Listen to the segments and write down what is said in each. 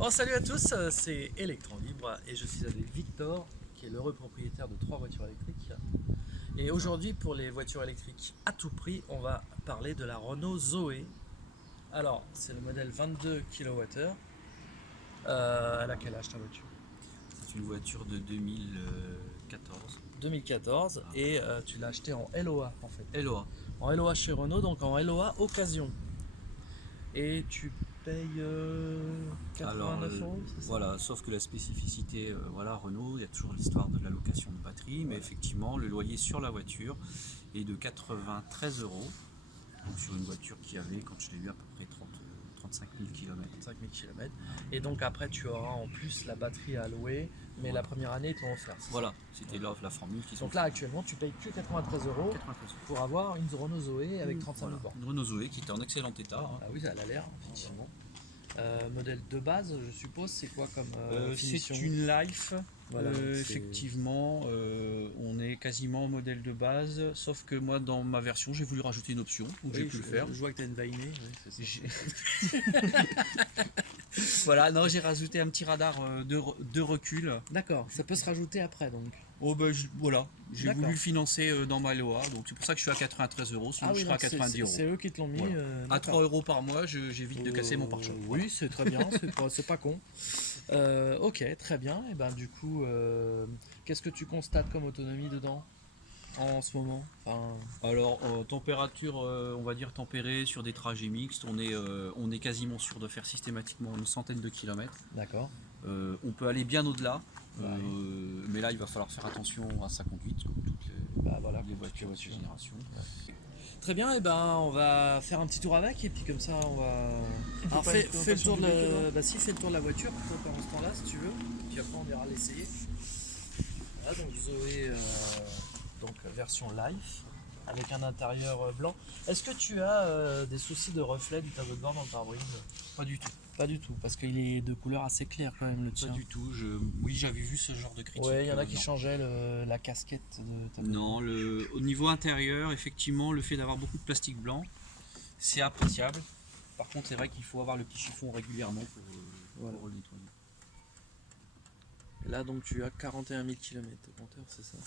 Bon, salut à tous, c'est Electron Libre et je suis avec Victor qui est l'heureux propriétaire de 3 voitures électriques. Et aujourd'hui, pour les voitures électriques à tout prix, on va parler de la Renault Zoé. Alors, c'est le modèle 22 kWh. Elle a quel âge ta voiture? C'est une voiture de 2014. 2014 et tu l'as acheté en LOA en fait. LOA. En LOA chez Renault, donc en LOA occasion. Et tu payes 89 euros, c'est ça? Voilà, sauf que la spécificité, voilà, Renault, il y a toujours l'histoire de la location de batterie, mais effectivement, le loyer sur la voiture est de 93 euros. Donc sur une voiture qui avait, quand je l'ai eu, à peu près 35 000 km. 35 000 km. Et donc après tu auras en plus la batterie à louer, mais la première année ils t'ont offert. Voilà, c'était la formule qui sont. Donc là actuellement tu payes que 93 euros 93 euros. pour avoir une Renault Zoé avec 35 000 Voilà, bornes. une Renault Zoé qui était en excellent état. Ah oui, elle a l'air, effectivement. Modèle de base, je suppose, c'est quoi comme finition? C'est une Life. Voilà, Effectivement, on est quasiment au modèle de base, sauf que moi dans ma version j'ai voulu rajouter une option, donc j'ai pu le faire. Je vois que tu as une Vainé. Oui, Voilà, non, j'ai rajouté un petit radar de recul. d'accord, ça peut se rajouter après donc. Oh ben voilà, j'ai D'accord. voulu le financer dans ma LOA, donc c'est pour ça que je suis à 93 euros, sinon je serai à 90 euros. C'est eux qui te l'ont mis. Voilà. À D'accord. 3 euros par mois, j'évite de casser mon pare-choc. Oui, c'est très bien, c'est pas con. Ok, très bien. Et ben du coup, qu'est-ce que tu constates comme autonomie dedans en ce moment? Alors, température, on va dire tempérée sur des trajets mixtes, on est quasiment sûr de faire systématiquement une centaine de kilomètres. D'accord. On peut aller bien au-delà, Ouais. mais là il va falloir faire attention à sa conduite, comme toutes les voitures de cette génération. Très bien, et ben on va faire un petit tour avec et puis comme ça on va. Alors pas fais une le tour de présentation la... Bah si, fais le tour de la voiture toi, pendant ce temps-là si tu veux. Puis après on ira l'essayer. Voilà, donc Zoé, donc version Life avec un intérieur blanc. Est-ce que tu as des soucis de reflet du tableau de bord dans le pare-brise? Pas du tout. Pas du tout, parce qu'il est de couleur assez claire quand même le Pas tien. du tout. Oui, j'avais vu ce genre de critique. Ouais, il y en a qui non. changeaient la casquette de tableau de bord. Non, au niveau intérieur, effectivement, le fait d'avoir beaucoup de plastique blanc, c'est appréciable. Par contre, c'est vrai qu'il faut avoir le petit chiffon régulièrement pour le nettoyer. Et là donc tu as 41 000 km au compteur, c'est ça?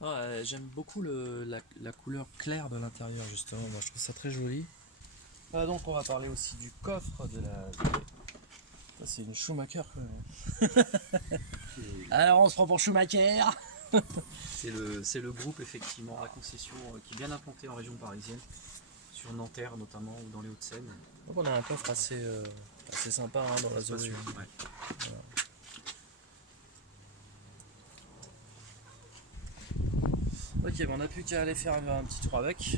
Ouais. J'aime beaucoup la couleur claire de l'intérieur justement, moi je trouve ça très joli. Donc on va parler aussi du coffre de la Zoé. Ça c'est une Schumacher quand même. Alors on se prend pour Schumacher. C'est le groupe, effectivement, la concession qui est bien implantée en région parisienne, sur Nanterre notamment, ou dans les Hauts-de-Seine. Donc on a un coffre assez sympa hein, dans la Zoé. Ouais. Voilà. Ok, on n'a plus qu'à aller faire un petit tour avec.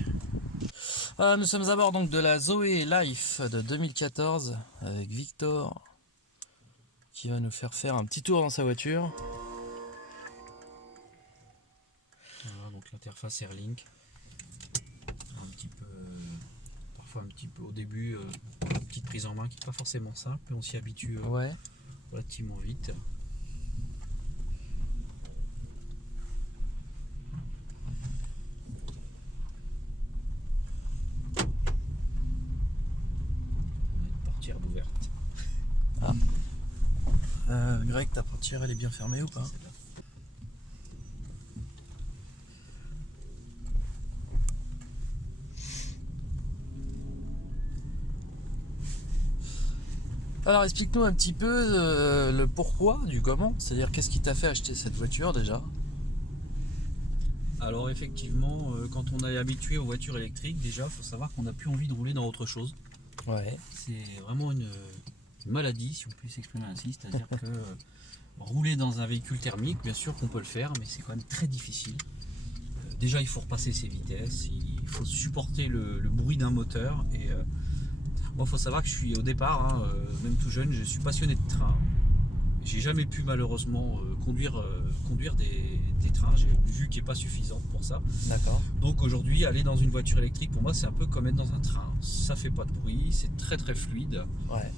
Nous sommes à bord donc de la Zoé Life de 2014 avec Victor qui va nous faire un petit tour dans sa voiture. Voilà, donc l'interface Airlink. Parfois un petit peu au début, une petite prise en main qui n'est pas forcément simple, mais on s'y habitue Ouais. relativement vite. Portière ouverte. Greg, ta portière elle est bien fermée ou pas? Alors explique-nous un petit peu le pourquoi du comment, c'est-à-dire qu'est-ce qui t'a fait acheter cette voiture déjà? Alors effectivement, quand on est habitué aux voitures électriques, déjà, il faut savoir qu'on n'a plus envie de rouler dans autre chose. Ouais. C'est vraiment une maladie, si on peut s'exprimer ainsi, c'est-à-dire que rouler dans un véhicule thermique, bien sûr qu'on peut le faire, mais c'est quand même très difficile. Déjà, il faut repasser ses vitesses, il faut supporter le bruit d'un moteur. Et moi, il faut savoir que je suis au départ, même tout jeune, je suis passionné de train. J'ai jamais pu malheureusement conduire des trains, j'ai une vue qui n'est pas suffisante pour ça. D'accord. Donc aujourd'hui, aller dans une voiture électrique, pour moi, c'est un peu comme être dans un train. Ça fait pas de bruit, c'est très très fluide. Ouais.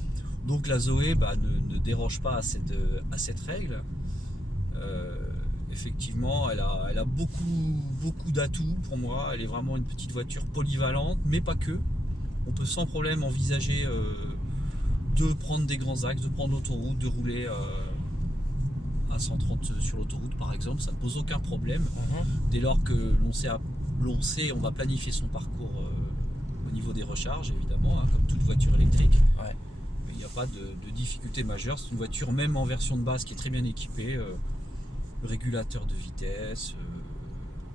Donc la Zoé ne déroge pas à cette règle. Effectivement, elle a beaucoup d'atouts pour moi. Elle est vraiment une petite voiture polyvalente, mais pas que. On peut sans problème envisager de prendre des grands axes, de prendre l'autoroute, de rouler à 130 sur l'autoroute par exemple, ça ne pose aucun problème. Dès lors que l'on sait, on va planifier son parcours au niveau des recharges évidemment, hein, comme toute voiture électrique. Ouais. Mais il n'y a pas de difficulté majeure, c'est une voiture même en version de base qui est très bien équipée, régulateur de vitesse,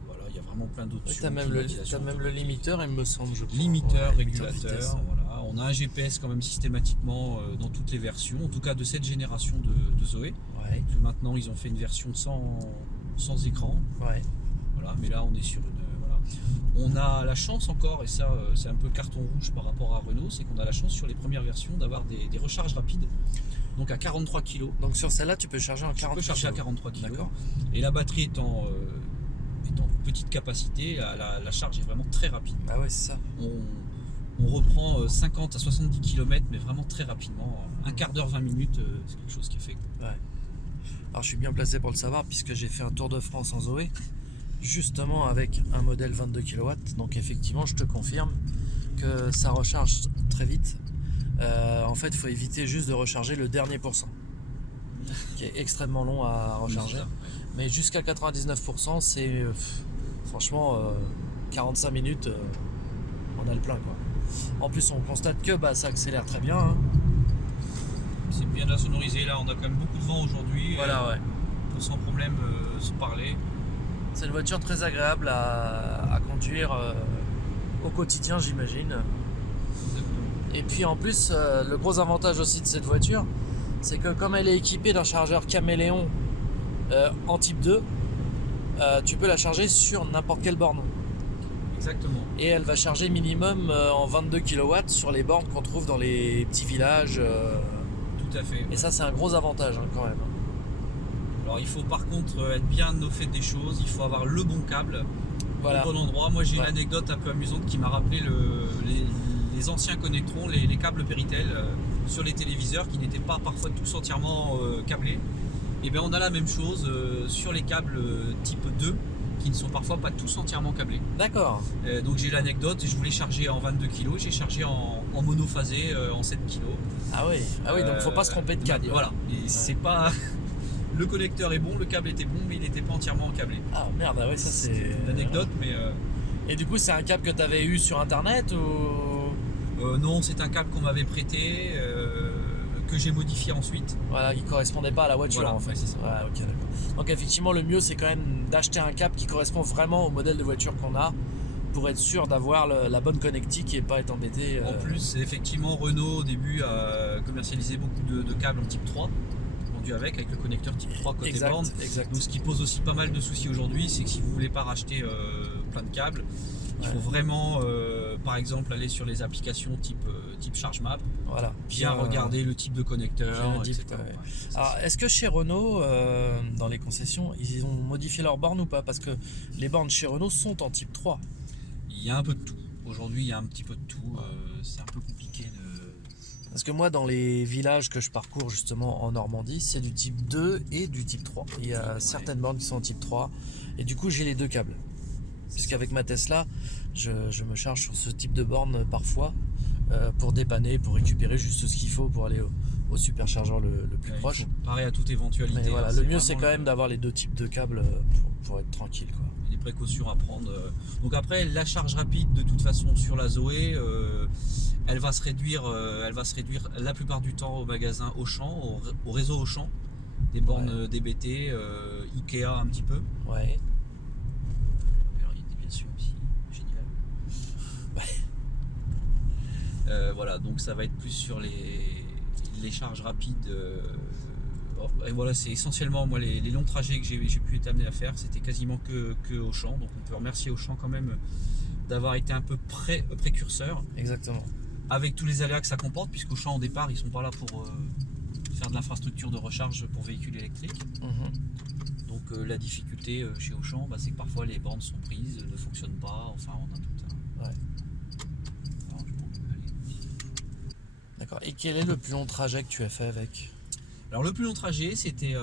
voilà, il y a vraiment plein d'options. Tu as même le limiteur, il me semble, je crois. Limiteur, Ouais, régulateur, vitesse. voilà. On a un GPS quand même systématiquement dans toutes les versions, en tout cas de cette génération de Zoé. Ouais, Parce que maintenant ils ont fait une version sans écran, ouais. voilà. Mais là on est sur une... Voilà. On a la chance encore, et ça c'est un peu carton rouge par rapport à Renault, c'est qu'on a la chance sur les premières versions d'avoir des recharges rapides, donc à 43 kg. Donc sur celle-là, tu peux charger en Tu 40 peux charger à 43 kg. D'accord. Et la batterie étant petite capacité, la charge est vraiment très rapide. Ah ouais, c'est ça. On reprend 50 à 70 km, mais vraiment très rapidement. Un quart d'heure, 20 minutes, c'est quelque chose qui est fait. Ouais. Alors je suis bien placé pour le savoir puisque j'ai fait un tour de France en Zoé, justement avec un modèle 22 kW. Donc effectivement, je te confirme que ça recharge très vite. En fait, il faut éviter juste de recharger le dernier pourcent, qui est extrêmement long à recharger. Oui, Mais jusqu'à 99%, c'est franchement 45 minutes, on a le plein quoi. En plus, on constate que ça accélère très bien. Hein. c'est bien insonorisé. Là, on a quand même beaucoup de vent aujourd'hui. Voilà, ouais. On peut sans problème se parler. C'est une voiture très agréable à conduire au quotidien, j'imagine. Et puis en plus, le gros avantage aussi de cette voiture, c'est que comme elle est équipée d'un chargeur caméléon en type 2, tu peux la charger sur n'importe quelle borne. Exactement. Et elle va charger minimum en 22 kW sur les bornes qu'on trouve dans les petits villages. Tout à fait. Et ça, c'est un gros avantage hein, quand même. Alors, il faut par contre être bien au fait des choses. Il faut avoir le bon câble Voilà. au bon endroit. Moi, j'ai une Ouais. anecdote un peu amusante qui m'a rappelé les anciens connectrons, les câbles Péritel sur les téléviseurs qui n'étaient pas parfois tous entièrement câblés. Et bien, on a la même chose sur les câbles type 2 qui ne sont parfois pas tous entièrement câblés. D'accord. Donc j'ai l'anecdote, je voulais charger en 22 kg, j'ai chargé en monophasé en 7 kg. Ah oui, donc faut pas se tromper de câble. Voilà, et c'est pas... Le connecteur est bon, le câble était bon, mais il n'était pas entièrement câblé. Ah merde, ah ouais, ça c'est une anecdote, mais... Et du coup, c'est un câble que tu avais eu sur internet ou non, c'est un câble qu'on m'avait prêté, que j'ai modifié ensuite. voilà, qui correspondait pas à la voiture Voilà, en fait. ouais, c'est ça. Ouais, ok, d'accord. Donc effectivement, le mieux c'est quand même d'acheter un câble qui correspond vraiment au modèle de voiture qu'on a pour être sûr d'avoir la bonne connectique et pas être embêté. En plus, effectivement, Renault au début a commercialisé beaucoup de câbles en type 3, vendu avec le connecteur type 3 côté borne. Exact. Donc ce qui pose aussi pas mal de soucis aujourd'hui, c'est que si vous voulez pas racheter plein de câbles, il faut vraiment, par exemple, aller sur les applications type ChargeMap, Voilà. bien regarder le type de connecteur, bien dit, etc. ouais. Ouais, Alors, est-ce que chez Renault, dans les concessions, ils ont modifié leurs bornes ou pas? Parce que les bornes chez Renault sont en type 3. il y a un peu de tout. Aujourd'hui, il y a un petit peu de tout. C'est un peu compliqué de... Parce que moi, dans les villages que je parcours justement en Normandie, c'est du type 2 et du type 3. Il y a certaines bornes qui sont en type 3. Et du coup, j'ai les deux câbles. Puisqu'avec ma Tesla, je me charge sur ce type de borne parfois pour dépanner, pour récupérer juste ce qu'il faut pour aller au superchargeur le plus proche. Pareil à toute éventualité. Mais voilà, hein, le mieux c'est vraiment quand même d'avoir les deux types de câbles pour être tranquille, quoi. des précautions à prendre. Donc après, la charge rapide, de toute façon, sur la Zoé, elle va se réduire la plupart du temps au magasin Auchan, au réseau Auchan, des bornes DBT, Ikea un petit peu. Ouais. Alors, il y a des versions aussi, génial. Voilà, donc ça va être plus sur les charges rapides. Et voilà, c'est essentiellement moi les longs trajets que j'ai pu être amené à faire, c'était quasiment que Auchan. Donc on peut remercier Auchan quand même d'avoir été un peu précurseur. Exactement. Avec tous les aléas que ça comporte, puisqu'Auchan au départ ils sont pas là pour faire de l'infrastructure de recharge pour véhicules électriques. Donc la difficulté chez Auchan, c'est que parfois les bornes sont prises, ne fonctionnent pas, enfin on a tout un... Ouais. Alors, je pense que, allez. D'accord. Et quel est le plus long trajet que tu as fait avec? Alors le plus long trajet c'était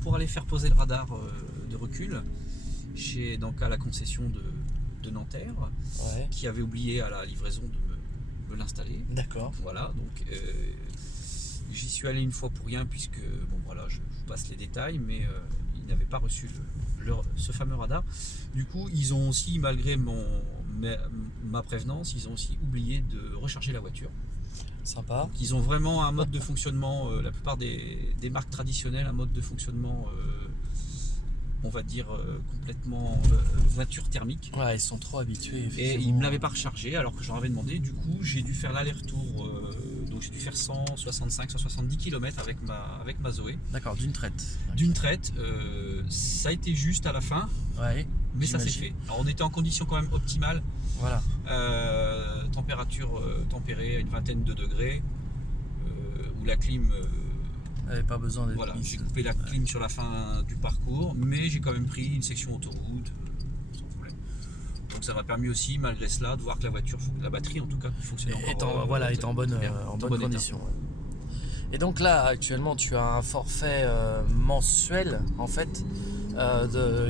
pour aller faire poser le radar de recul donc à la concession de Nanterre, Ouais. qui avait oublié à la livraison me l'installer. D'accord. Voilà, donc j'y suis allé une fois pour rien, puisque, bon voilà, je vous passe les détails, mais ils n'avaient pas reçu ce fameux radar. Du coup, ils ont aussi, malgré ma prévenance, ils ont aussi oublié de recharger la voiture. Sympa. Donc, ils ont vraiment un mode de fonctionnement, la plupart des marques traditionnelles, un mode de fonctionnement, on va dire, complètement voiture thermique. Ouais, ils sont trop habitués. Et ils ne me l'avaient pas rechargé alors que je leur avais demandé. Du coup, j'ai dû faire l'aller-retour. Donc j'ai dû faire 165, 170 km avec ma Zoé. D'accord, d'une traite. D'une traite. Ça a été juste à la fin, Ouais. mais ça s'est fait. Alors on était en condition quand même optimale. Voilà. Température tempérée à une vingtaine de degrés. Où la clim... avait pas besoin d'être voilà, mise. j'ai coupé la clim sur la fin du parcours, mais j'ai quand même pris une section autoroute sans problème. Donc ça m'a permis aussi, malgré cela, de voir que la batterie en tout cas, fonctionnait encore. Est en bonne bon condition. Et donc là, actuellement, tu as un forfait mensuel, en fait,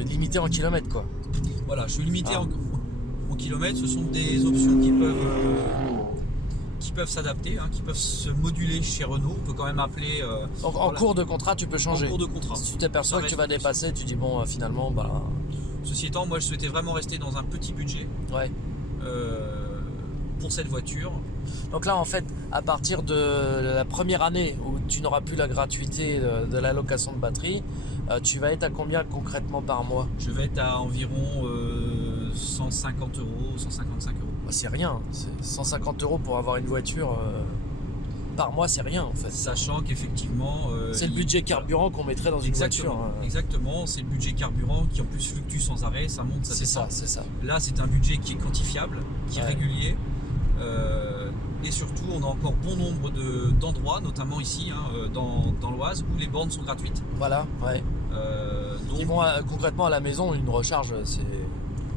limité en kilomètres, quoi. Voilà, je suis limité en kilomètres. Ce sont des options qui peuvent s'adapter, qui peuvent se moduler chez Renault. On peut quand même appeler... En cours de contrat, tu peux changer. En cours de contrat. Si tu t'aperçois que tu vas dépasser, tu dis bon, finalement, bah... Ceci étant, moi je souhaitais vraiment rester dans un petit budget Ouais. pour cette voiture. Donc là, en fait, à partir de la première année où tu n'auras plus la gratuité de la location de batterie, tu vas être à combien concrètement par mois? Je vais être à environ 150 euros, 155 euros. Bah, c'est rien, c'est 150 euros pour avoir une voiture par mois, c'est rien en fait. Sachant qu'effectivement... c'est le budget carburant qu'on mettrait dans une voiture. Exactement, c'est le budget carburant qui en plus fluctue sans arrêt, ça monte, ça descend. C'est ça. Là, c'est un budget qui est quantifiable, qui est Ouais. régulier. Et surtout, on a encore bon nombre d'endroits, notamment ici, dans l'Oise, où les bornes sont gratuites. Voilà, ouais. Donc, Ils vont concrètement à la maison, une recharge,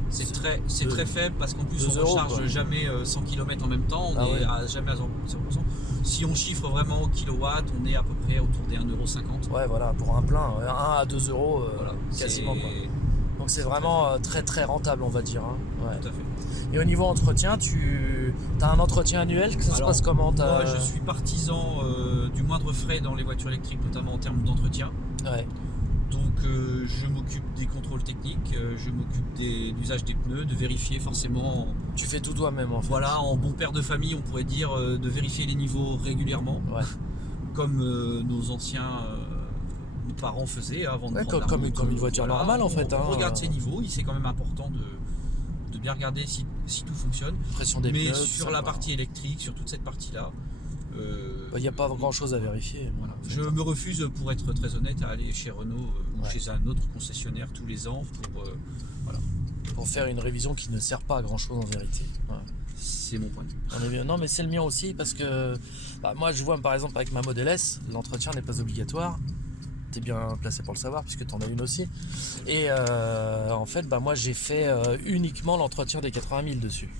c'est très faible parce qu'en plus, on ne recharge quoi. jamais 100 km en même temps, on est jamais à 0%. Si on chiffre vraiment au kilowatt, on est à peu près autour des 1,50 €. Ouais, voilà, pour un plein, 1 à 2 euros, Voilà, quasiment. Quoi. Donc c'est vraiment très très rentable, on va dire. Ouais. Tout à fait. Et au niveau entretien, tu as un entretien annuel, que ça se passe comment? Moi, je suis partisan du moindre frais dans les voitures électriques, notamment en termes d'entretien. Ouais. Donc je m'occupe des contrôles techniques, je m'occupe d'usage des pneus, de vérifier forcément... Tu fais tout toi-même en fait. Voilà, en bon père de famille, on pourrait dire, de vérifier les niveaux régulièrement, Ouais. comme nos anciens parents faisaient avant de prendre comme la route. une voiture normale en fait. On regarde ses niveaux, c'est quand même important de bien regarder si tout fonctionne. Pression des pneus. Mais sur la partie électrique, sur toute cette partie-là, il n'y a pas grand chose à vérifier. voilà. Je me refuse, pour être très honnête, à aller chez Renault ou chez un autre concessionnaire tous les ans pour faire une révision qui ne sert pas à grand chose en vérité. Ouais. C'est mon point de vue. On est bien. Non, mais c'est le mien aussi parce que moi je vois par exemple avec ma Model S, l'entretien n'est pas obligatoire. Tu es bien placé pour le savoir puisque tu en as une aussi. Et en fait, moi j'ai fait uniquement l'entretien des 80 000 dessus.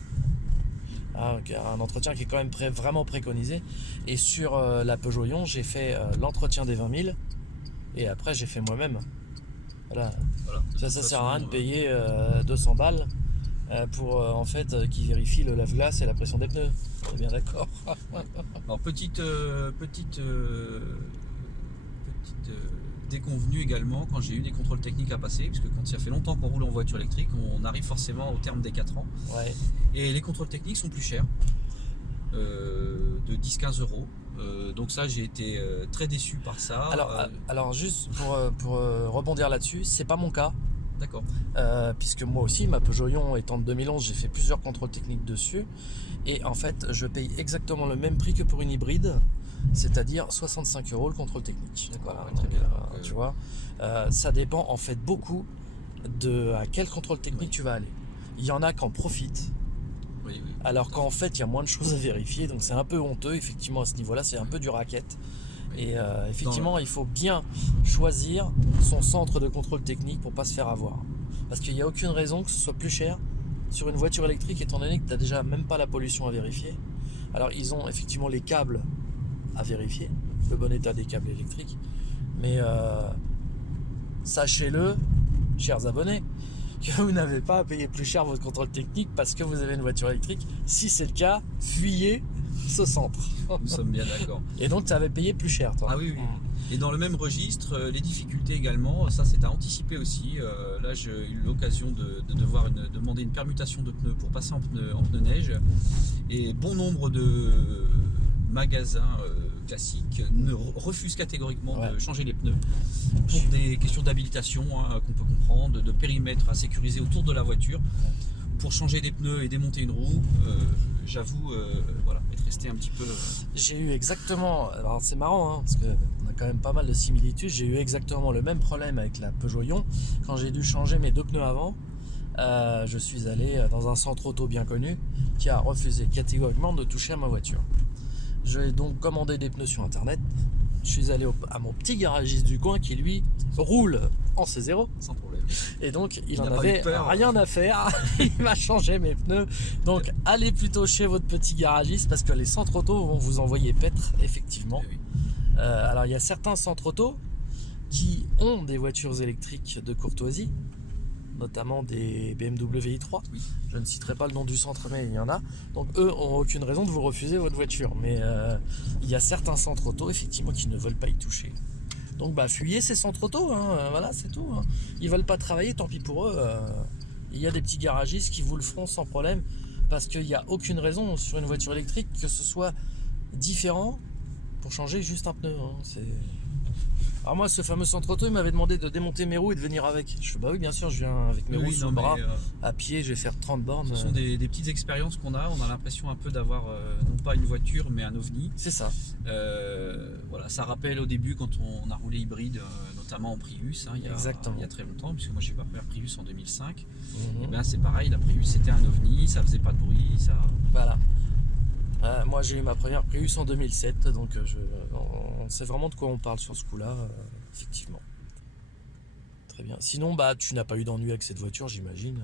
Un entretien qui est quand même vraiment préconisé. Et sur la Peugeot Ion, j'ai fait l'entretien des 20 000 et après j'ai fait moi-même. Voilà. Ça sert à rien de payer 200 balles pour en fait qui vérifie le lave-glace et la pression des pneus. On est bien d'accord. Alors petite déconvenue également quand j'ai eu des contrôles techniques à passer, puisque quand ça fait longtemps qu'on roule en voiture électrique, on arrive forcément au terme des 4 ans. Ouais. Et les contrôles techniques sont plus chers, de 10-15 euros. Donc ça, j'ai été très déçu par ça. Alors juste pour rebondir là-dessus, c'est pas mon cas. D'accord. Puisque moi aussi, ma Peugeot Ion étant de 2011, j'ai fait plusieurs contrôles techniques dessus. Et en fait, je paye exactement le même prix que pour une hybride, c'est-à-dire 65 € le contrôle technique. D'accord, Voilà, très bien. tu vois, ça dépend en fait beaucoup de à quel contrôle technique tu vas aller. Il y en a qui en profitent. Oui. Alors qu'en fait, il y a moins de choses à vérifier, donc c'est un peu honteux, effectivement, à ce niveau-là, c'est un peu du racket. Et effectivement, il faut bien choisir son centre de contrôle technique pour pas se faire avoir. Parce qu'il n'y a aucune raison que ce soit plus cher sur une voiture électrique, étant donné que tu n'as déjà même pas la pollution à vérifier. Alors, ils ont effectivement les câbles à vérifier, le bon état des câbles électriques. Mais sachez-le, chers abonnés, que vous n'avez pas à payer plus cher votre contrôle technique parce que vous avez une voiture électrique. Si c'est le cas, fuyez ce centre. Nous sommes bien d'accord. Et donc tu avais payé plus cher, toi. Ah oui, oui. Et dans le même registre, les difficultés également, ça c'est à anticiper aussi. Là j'ai eu l'occasion de devoir demander une permutation de pneus pour passer en pneu neige. Et bon nombre de magasins classiques refusent catégoriquement de changer les pneus pour des questions d'habilitation qu'on peut comprendre, de périmètre à sécuriser autour de la voiture. Pour changer des pneus et démonter une roue, j'avoue voilà, être resté un petit peu... J'ai eu exactement, alors c'est marrant parce qu'on a quand même pas mal de similitudes, j'ai eu exactement le même problème avec la Peugeot Ion. Quand j'ai dû changer mes 2 pneus avant, je suis allé dans un centre auto bien connu qui a refusé catégoriquement de toucher à ma voiture. J'ai donc commandé des pneus sur internet. Je suis allé à mon petit garagiste du coin qui lui roule en C0 sans problème. Et donc il n'a en avait rien à faire. Il m'a changé mes pneus. Donc allez plutôt chez votre petit garagiste parce que les centres auto vont vous envoyer paître effectivement. Oui. Alors il y a certains centres auto qui ont des voitures électriques de courtoisie, notamment des BMW i3. Oui. Je ne citerai pas le nom du centre, mais il y en a. Donc eux ont aucune raison de vous refuser votre voiture. Mais il y a certains centres auto effectivement qui ne veulent pas y toucher. Donc fuyez ces centres auto, voilà, c'est tout. Ils veulent pas travailler, tant pis pour eux. Il y a des petits garagistes qui vous le feront sans problème, parce qu'il n'y a aucune raison sur une voiture électrique que ce soit différent pour changer juste un pneu. Alors moi, ce fameux centre auto, il m'avait demandé de démonter mes roues et de venir avec. Je fais bah oui, bien sûr, je viens avec mes roues sous le bras, à pied, je vais faire 30 bornes. Ce sont des petites expériences qu'on a. On a l'impression un peu d'avoir non pas une voiture, mais un ovni. C'est ça. Voilà, ça rappelle au début quand on a roulé hybride, notamment en Prius, il y a très longtemps, puisque moi j'ai ma première Prius en 2005. Et ben c'est pareil, la Prius c'était un ovni, ça faisait pas de bruit, ça. Voilà. Moi j'ai eu ma première Prius en 2007, donc on sait vraiment de quoi on parle sur ce coup-là, effectivement. Très bien. Sinon, tu n'as pas eu d'ennui avec cette voiture, j'imagine.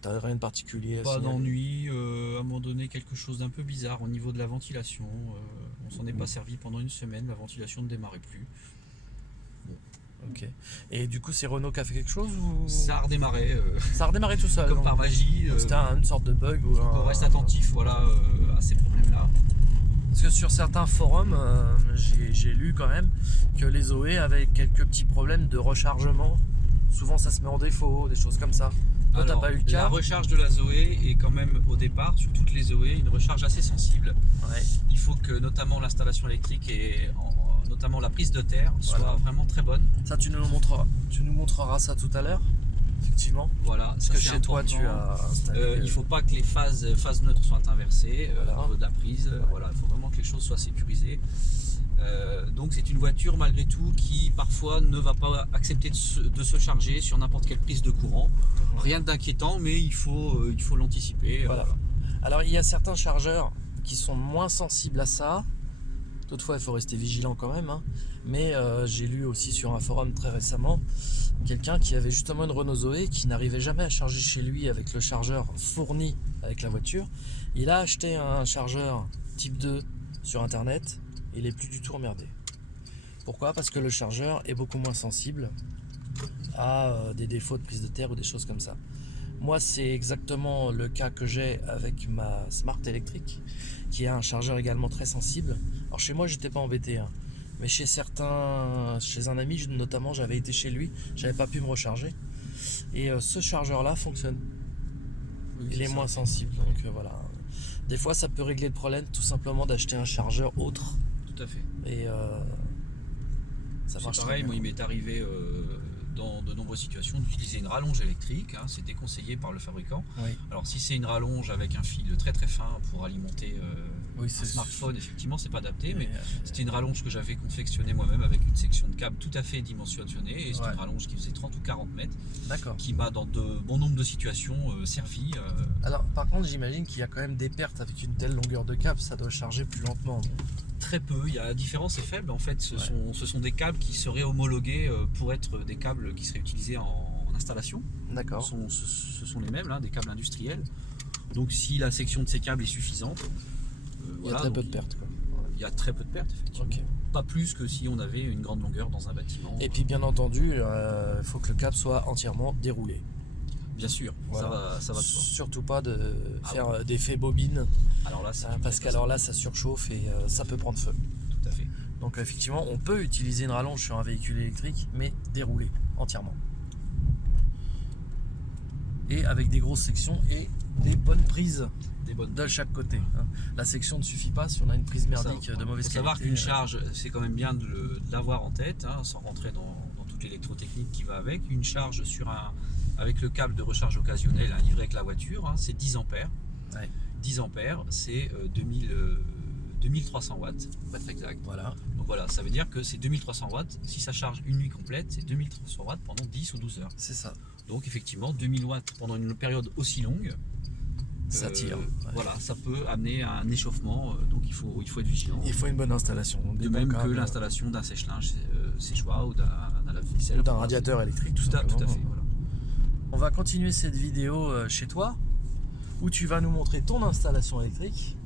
T'as rien de particulier à Pas signaler. d'ennui, à un moment donné quelque chose d'un peu bizarre au niveau de la ventilation. On s'en est pas servi pendant une semaine, la ventilation ne démarrait plus. Ok. Et du coup, c'est Renault qui a fait quelque chose ou... Ça a redémarré. Ça a redémarré tout seul. Comme par magie. C'était une sorte de bug ou on reste attentif, voilà, à ces problèmes-là. Parce que sur certains forums, j'ai lu quand même que les Zoé avaient quelques petits problèmes de rechargement. Souvent, ça se met en défaut, des choses comme ça. Toi, t'as pas eu le cas. La recharge de la Zoé est quand même au départ, sur toutes les Zoé, une recharge assez sensible. Ouais. Il faut que notamment l'installation électrique et notamment la prise de terre soit vraiment très bonne. Ça, tu nous le montreras. Tu nous montreras ça tout à l'heure. Effectivement. Voilà, parce que chez toi tu as installé, il ne faut pas que les phases neutres soient inversées au niveau de la prise. Voilà, il faut vraiment que les choses soient sécurisées. Donc c'est une voiture malgré tout qui parfois ne va pas accepter de se charger sur n'importe quelle prise de courant. Rien d'inquiétant, mais il faut l'anticiper. Voilà. Alors il y a certains chargeurs qui sont moins sensibles à ça. Toutefois, il faut rester vigilant quand même. Mais j'ai lu aussi sur un forum très récemment quelqu'un qui avait justement une Renault Zoé qui n'arrivait jamais à charger chez lui avec le chargeur fourni avec la voiture. Il a acheté un chargeur type 2 sur internet et il n'est plus du tout emmerdé. Pourquoi ? Parce que le chargeur est beaucoup moins sensible à des défauts de prise de terre ou des choses comme ça. Moi, c'est exactement le cas que j'ai avec ma Smart électrique, qui a un chargeur également très sensible. Alors chez moi, j'étais pas embêté, mais chez un ami notamment, j'avais été chez lui, j'avais pas pu me recharger. Et ce chargeur-là fonctionne. Oui, il est moins sensible, donc voilà. Des fois, ça peut régler le problème tout simplement d'acheter un chargeur autre. Tout à fait. Et ça marche pareil, moi, il m'est arrivé dans de nombreuses situations d'utiliser une rallonge électrique, c'est déconseillé par le fabricant. Oui. Alors si c'est une rallonge avec un fil très très fin pour alimenter un smartphone, effectivement c'est pas adapté, mais c'était une rallonge que j'avais confectionnée moi-même avec une section de câble tout à fait dimensionnée, et c'est une rallonge qui faisait 30 ou 40 mètres, qui m'a dans de bon nombre de situations servi. Alors par contre j'imagine qu'il y a quand même des pertes avec une telle longueur de câble, ça doit charger plus lentement. Très peu, la différence est faible en fait, ce sont des câbles qui seraient homologués pour être des câbles qui seraient utilisés en installation. D'accord. Ce sont les mêmes, des câbles industriels. Donc si la section de ces câbles est suffisante, il y a très peu de pertes. Il y a très peu de pertes, effectivement. Okay. Pas plus que si on avait une grande longueur dans un bâtiment. Et puis bien entendu, il faut que le câble soit entièrement déroulé. Bien sûr, Voilà. ça va de soi. Surtout pas de Ah faire d'effet bobine, Alors là, parce qu'alors là ça surchauffe et ça peut prendre feu. tout à fait. Donc effectivement, on peut utiliser une rallonge sur un véhicule électrique, mais déroulée entièrement. Et avec des grosses sections et des bonnes prises Des bonnes. de chaque côté. La section ne suffit pas si on a une prise merdique de mauvaise Il faut qualité. savoir qu'une charge, c'est quand même bien de l'avoir en tête, hein, sans rentrer dans toute l'électrotechnique qui va avec. Une charge avec le câble de recharge occasionnel livré avec la voiture, hein, c'est 10 ampères. Ouais. 10 ampères, c'est 2300 watts, pour être exact. Voilà. Donc voilà, ça veut dire que c'est 2300 watts. Si ça charge une nuit complète, c'est 2300 watts pendant 10 ou 12 heures. C'est ça. Donc effectivement, 2000 watts pendant une période aussi longue, Ça tire. Ouais. voilà, ça peut amener à un échauffement, donc il faut être vigilant. Il faut une bonne installation. De même que l'installation d'un sèche-linge séchoir ou d'un lave-vaisselle. Ou d'un radiateur électrique, tout Tout à simplement. fait, voilà. On va continuer cette vidéo chez toi, où tu vas nous montrer ton installation électrique,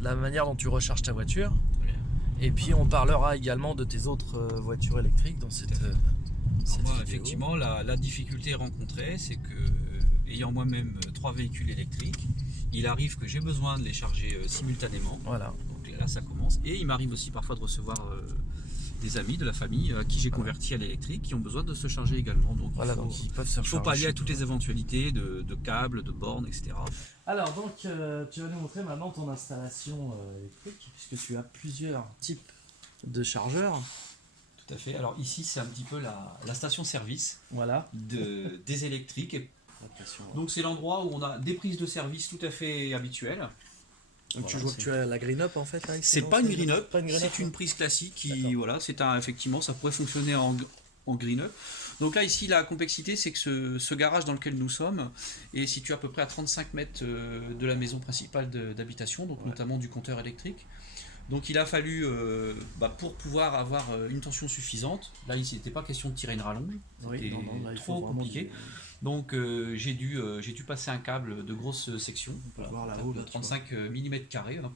la manière dont tu recharges ta voiture, Très bien. et puis on parlera également de tes autres voitures électriques dans cette Alors moi, vidéo. effectivement, la difficulté rencontrée, c'est que, ayant moi-même 3 véhicules électriques, il arrive que j'ai besoin de les charger simultanément. Voilà. Donc là, ça commence. Et il m'arrive aussi parfois de recevoir des amis de la famille à qui j'ai converti à l'électrique, qui ont besoin de se charger également. Donc Voilà, donc ils peuvent se il faut recharger. pallier à toutes les éventualités de câbles, de bornes, etc. Alors donc tu vas nous montrer maintenant ton installation électrique, puisque tu as plusieurs types de chargeurs. Tout à fait. Alors ici, c'est un petit peu la station-service Voilà. des électriques. Donc c'est l'endroit où on a des prises de service tout à fait habituelles. Donc Voilà, je vois que tu as la green up en fait là. C'est pas une green up, Pas une green up, c'est une prise classique qui, D'accord. voilà, effectivement, ça pourrait fonctionner en green up. Donc là ici la complexité c'est que ce garage dans lequel nous sommes est situé à peu près à 35 mètres de la maison principale d'habitation, donc Ouais. notamment du compteur électrique. Donc il a fallu, pour pouvoir avoir une tension suffisante, là il n'était pas question de tirer une rallonge, Oui, c'était non, là, il faut trop vraiment compliqué. Donc j'ai dû passer un câble de grosse section, peut voir là-haut, de là, tu 35 mm carrés pour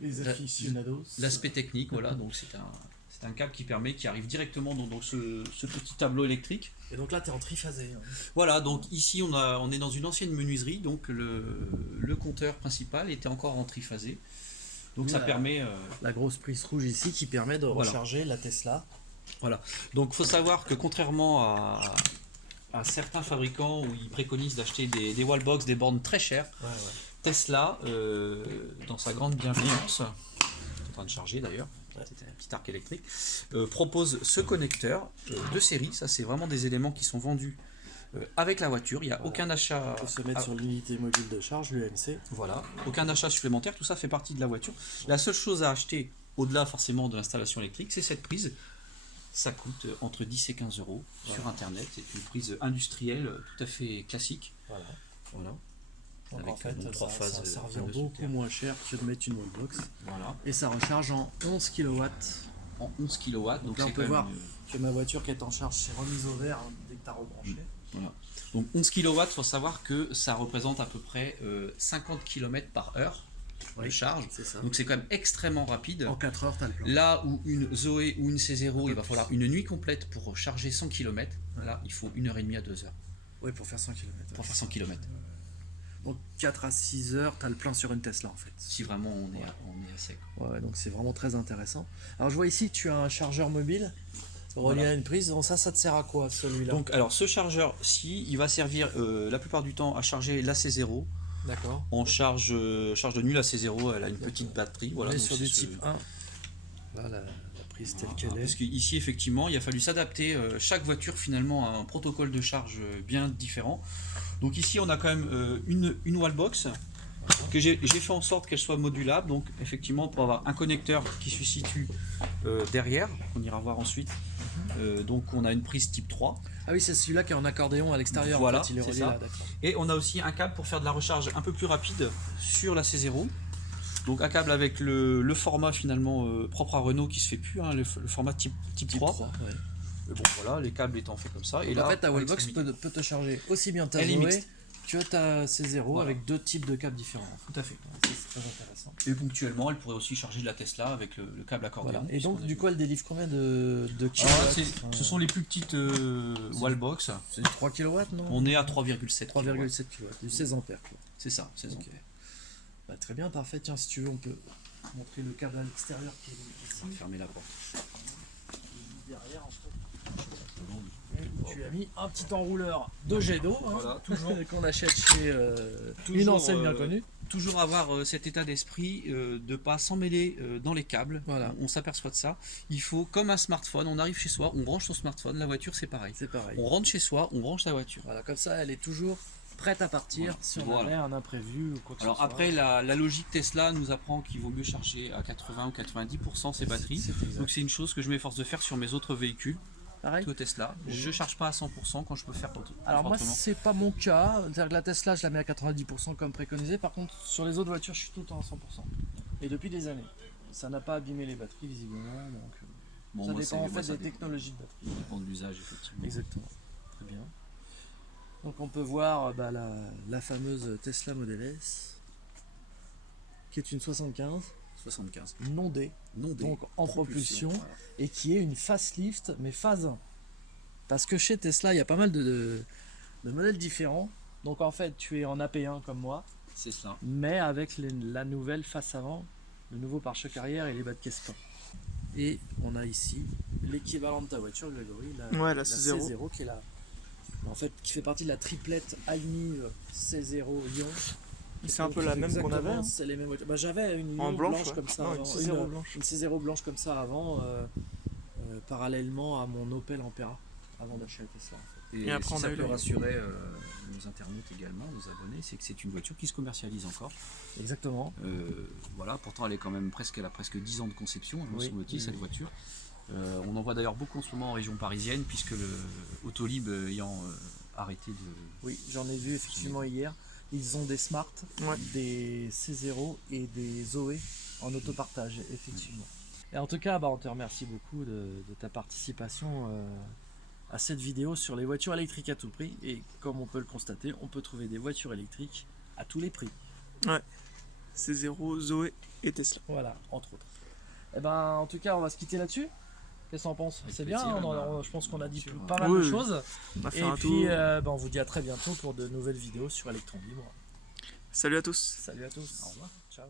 les aficionados. l'aspect technique. Voilà, donc c'est un câble qui arrive directement dans ce petit tableau électrique. Et donc là tu es en triphasé. Hein. Voilà, donc ici on est dans une ancienne menuiserie, donc le compteur principal était encore en triphasé. Donc ça permet... La grosse prise rouge ici qui permet de Voilà. recharger la Tesla. Voilà. Donc il faut savoir que contrairement à certains fabricants où ils préconisent d'acheter des wallbox, des bornes très chères, Ouais, ouais. Tesla, dans sa grande bienveillance, en train de charger d'ailleurs, c'était un petit arc électrique, propose ce connecteur de série. Ça c'est vraiment des éléments qui sont vendus avec la voiture. Il n'y a aucun achat. On peut se mettre sur l'unité mobile de charge, l'UMC. Voilà, aucun achat supplémentaire, tout ça fait partie de la voiture. La seule chose à acheter, au-delà forcément de l'installation électrique, c'est cette prise. Ça coûte entre 10 et 15 euros sur internet. C'est une prise industrielle tout à fait classique. Voilà. Voilà. Donc Avec, en fait, donc, 3 phases, ça revient de beaucoup solitaire. moins cher que de mettre une wallbox. Voilà. Et ça recharge en 11 kW. En 11 kW. Donc là, on c'est peut quand voir même, que ma voiture qui est en charge s'est remise au vert dès que tu as rebranché. voilà. Donc 11 kW, il faut savoir que ça représente à peu près 50 km par heure de Oui, charge. c'est ça. Donc c'est quand même extrêmement rapide. En 4 heures, tu as le plan. Là où une Zoé ou une C0, il va plus. falloir une nuit complète pour charger 100 km. Là, il faut 1h30 à 2 heures Oui, pour faire 100 km. pour faire 100 km. Donc 4 à 6 heures, tu as le plein sur une Tesla en fait. Si vraiment on est à sec. Ouais, donc c'est vraiment très intéressant. Alors je vois ici que tu as un chargeur mobile relié Voilà. à une prise. Donc ça te sert à quoi celui-là? Donc, alors ce chargeur-ci, il va servir la plupart du temps à charger la C0. D'accord. En charge de nuit, la C0, elle a une petite batterie. Voilà, On est donc sur c'est du ce- type 1. Là, la prise telle qu'elle Parce est. qu'ici, effectivement, il a fallu s'adapter. Chaque voiture, finalement, a un protocole de charge bien différent. Donc ici, on a quand même une wallbox que j'ai fait en sorte qu'elle soit modulable. Donc effectivement, pour avoir un connecteur qui se situe derrière, on ira voir ensuite. Donc on a une prise type 3. Ah oui, c'est celui-là qui est en accordéon à l'extérieur. Voilà, en fait, il est c'est relié ça. là, d'accord. Et on a aussi un câble pour faire de la recharge un peu plus rapide sur la C0. Donc un câble avec le format finalement propre à Renault qui se fait plus, hein, le format type 3. ouais. Mais bon voilà, les câbles étant faits comme ça. Et En là, fait, ta avec wallbox cette peut te charger aussi bien ta Elle est Zoé mixte. que tu as C0 Voilà. avec 2 types de câbles différents. Tout à fait. C'est très intéressant. Et ponctuellement, elle pourrait aussi charger de la Tesla avec le câble accordéon. Voilà. Et donc, du coup, elle délivre combien de alors là, kilowatts? ce sont les plus petites wallbox. C'est 3 kW, non? On est à 3,7 kW. 3,7 kW, du 16 ampères. Quoi. C'est ça, 16 Ok. ampères. Bah, très bien, parfait. Tiens, si tu veux, on peut montrer le câble à l'extérieur qui est ici. On va fermer la porte. Derrière, en fait. Tu as mis un petit enrouleur de jet d'eau, hein, Voilà, toujours. qu'on achète chez une Toujours, enseigne bien connue. Toujours avoir cet état d'esprit de ne pas s'emmêler dans les câbles. Voilà. On s'aperçoit de ça. Il faut, comme un smartphone, on arrive chez soi, on branche son smartphone, la voiture c'est pareil. C'est pareil. On rentre chez soi, on branche la voiture. Voilà, comme ça, elle est toujours prête à partir Voilà. si on Voilà. avait un imprévu ou quoi que Alors ce soit. après, la logique Tesla nous apprend qu'il vaut mieux charger à 80 ou 90% ses batteries. C'est exact. Donc c'est une chose que je m'efforce de faire sur mes autres véhicules, Pareil. tout Tesla. Je charge pas à 100% quand je peux faire autrement. Alors moi, c'est pas mon cas. C'est-à-dire que la Tesla, je la mets à 90% comme préconisé. Par contre, sur les autres voitures, je suis tout le temps à 100%. Et depuis des années. Ça n'a pas abîmé les batteries, visiblement. Donc, Bon, ça moi, dépend en moi, fait ça des technologies de batterie. dépend de l'usage, effectivement. Exactement. Très bien. Donc on peut voir la fameuse Tesla Model S, qui est une 75, 75. non D, Non D. donc en propulsion, Voilà. et qui est une facelift, mais phase 1. Parce que chez Tesla, il y a pas mal de modèles différents. Donc en fait, tu es en AP1 comme moi, C'est cela. mais avec la nouvelle face avant, le nouveau pare-choc arrière et les bas de caisse pleins. Et on a ici l'équivalent de ta voiture, Grégory, la C0 qui est là. En fait, qui fait partie de la triplette Alniv C0 Lyon. C'est un peu la même qu'on avait. Hein. C'est les mêmes voitures. Bah, j'avais une En Lyon blanche, ouais. comme ça Non, avant. une C0 blanche. Une C0 blanche comme ça avant, parallèlement à mon Opel Ampera, avant d'acheter la Tesla. En fait. Et après, si on a ça eu peut la- rassurer nos internautes également, nos abonnés, c'est que c'est une voiture qui se commercialise encore. Exactement. Voilà, pourtant elle est quand même elle a presque 10 ans de conception, hein, Oui, semble-t-il, oui, cette oui. voiture. On en voit d'ailleurs beaucoup en ce moment en région parisienne, puisque le Autolib ayant arrêté de... Oui, j'en ai vu effectivement hier. Ils ont des Smart, Ouais. des C0 et des Zoé en autopartage, effectivement. Et en tout cas, bah, on te remercie beaucoup de ta participation à cette vidéo sur les voitures électriques à tout prix. Et comme on peut le constater, on peut trouver des voitures électriques à tous les prix. C0, Zoé et Tesla. Voilà, entre autres. Et ben, en tout cas, on va se quitter là-dessus. Qu'est-ce que t'en penses? Avec C'est bien, plaisir, je pense qu'on a dit bien sûr. pas mal Oui, de oui. choses. On a fait Et un puis, tour. bah, on vous dit à très bientôt pour de nouvelles vidéos sur Electron Libre. Salut à tous. Salut à tous. Au revoir. Ciao.